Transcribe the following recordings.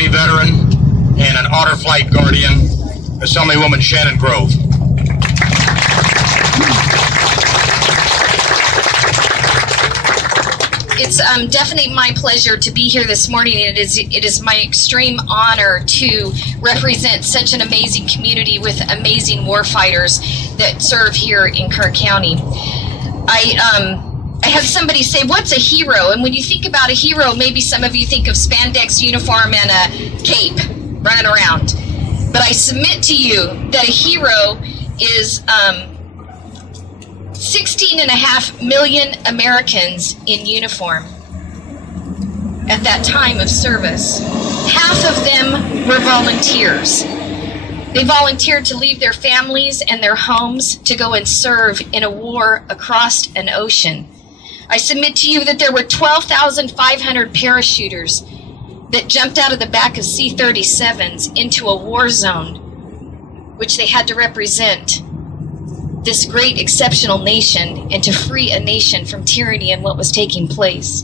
Army veteran and an Otter Flight Guardian, Assemblywoman Shannon Grove. It's definitely my pleasure to be here this morning. It is my extreme honor to represent such an amazing community with amazing warfighters that serve here in Kern County. I had somebody say, what's a hero? And when you think about a hero, maybe some of you think of spandex uniform and a cape running around. But I submit to you that a hero is 16.5 million Americans in uniform at that time of service. Half of them were volunteers. They volunteered to leave their families and their homes to go and serve in a war across an ocean. I submit to you that there were 12,500 parachuters that jumped out of the back of C-37s into a war zone, which they had to represent this great exceptional nation and to free a nation from tyranny and what was taking place.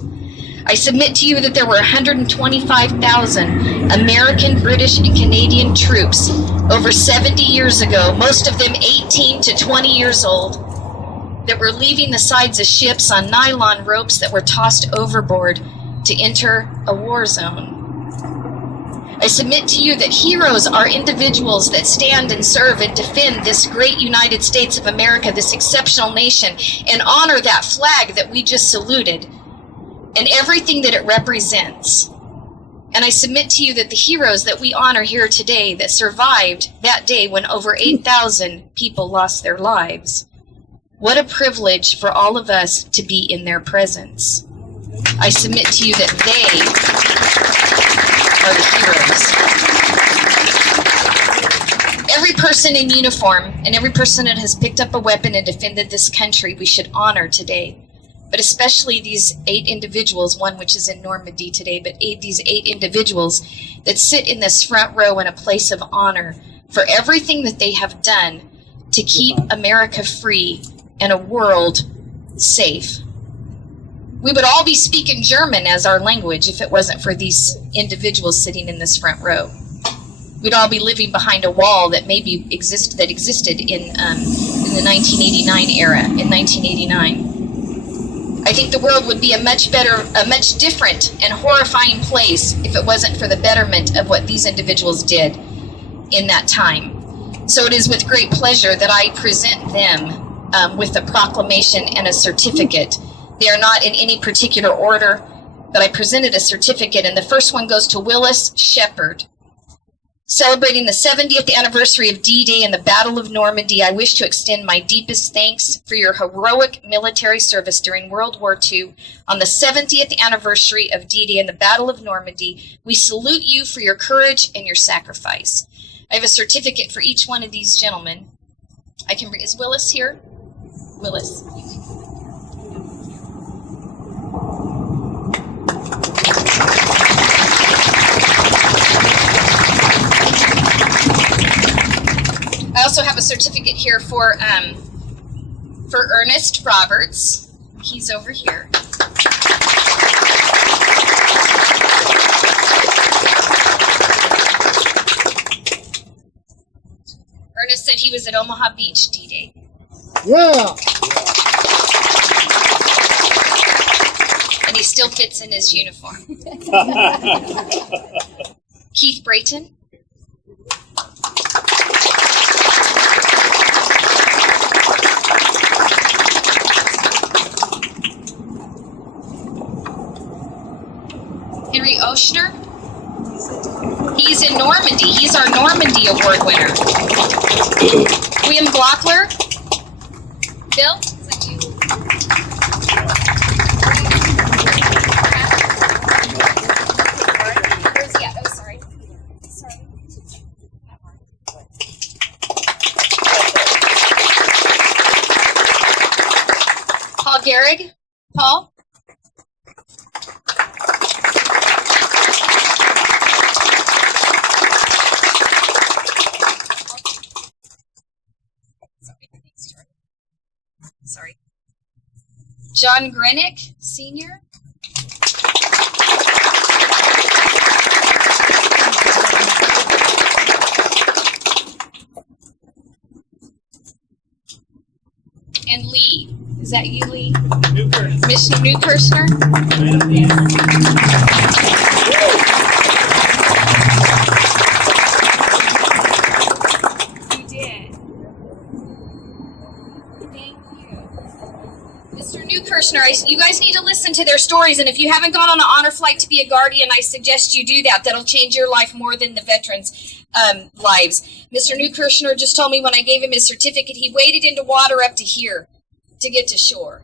I submit to you that there were 125,000 American, British, and Canadian troops over 70 years ago, most of them 18 to 20 years old, that were leaving the sides of ships on nylon ropes that were tossed overboard to enter a war zone. I submit to you that heroes are individuals that stand and serve and defend this great United States of America, this exceptional nation, and honor that flag that we just saluted and everything that it represents. And I submit to you that the heroes that we honor here today that survived that day when over 8,000 people lost their lives, what a privilege for all of us to be in their presence. I submit to you that they are the heroes. Every person in uniform and every person that has picked up a weapon and defended this country, we should honor today. But especially these 8 individuals, one which is in Normandy today, but these 8 individuals that sit in this front row in a place of honor for everything that they have done to keep America free and a world safe. We would all be speaking German as our language if it wasn't for these individuals sitting in this front row. We'd all be living behind a wall that maybe existed in the 1989 era, in 1989. I think the world would be a much different and horrifying place if it wasn't for the betterment of what these individuals did in that time. So it is with great pleasure that I present them with a proclamation and a certificate. They are not in any particular order, but I presented a certificate, and the first one goes to Willis Shepard. Celebrating the 70th anniversary of D-Day and the Battle of Normandy, I wish to extend my deepest thanks for your heroic military service during World War II. On the 70th anniversary of D-Day and the Battle of Normandy, we salute you for your courage and your sacrifice. I have a certificate for each one of these gentlemen. Is Willis here? Willis. I also have a certificate here for Ernest Roberts. He's over here. Ernest said he was at Omaha Beach D-Day. Yeah. And he still fits in his uniform. Keith Brayton. Henry Oshner. He's in Normandy. He's our Normandy Award winner. William Glockler. Bill, is that you? Yeah, oh, sorry. Paul Gehrig. Paul? Sorry. John Grenick, Sr. Is that you, Lee? Newkirk. Commissioner Newkirchner? You did. Thank you. Mr. Newkirchner, you guys need to listen to their stories, and if you haven't gone on an honor flight to be a guardian, I suggest you do that. That'll change your life more than the veterans' lives. Mr. Newkirchner just told me when I gave him his certificate, he waded into water up to here to get to shore.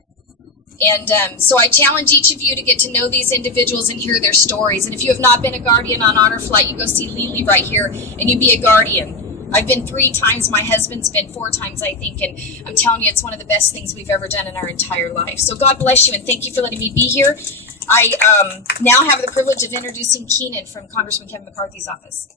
And so I challenge each of you to get to know these individuals and hear their stories. And if you have not been a guardian on honor flight, you go see Lily right here and you be a guardian. I've been 3 times. My husband's been 4 times, I think. And I'm telling you, it's one of the best things we've ever done in our entire life. So God bless you and thank you for letting me be here. I now have the privilege of introducing Keenan from Congressman Kevin McCarthy's office.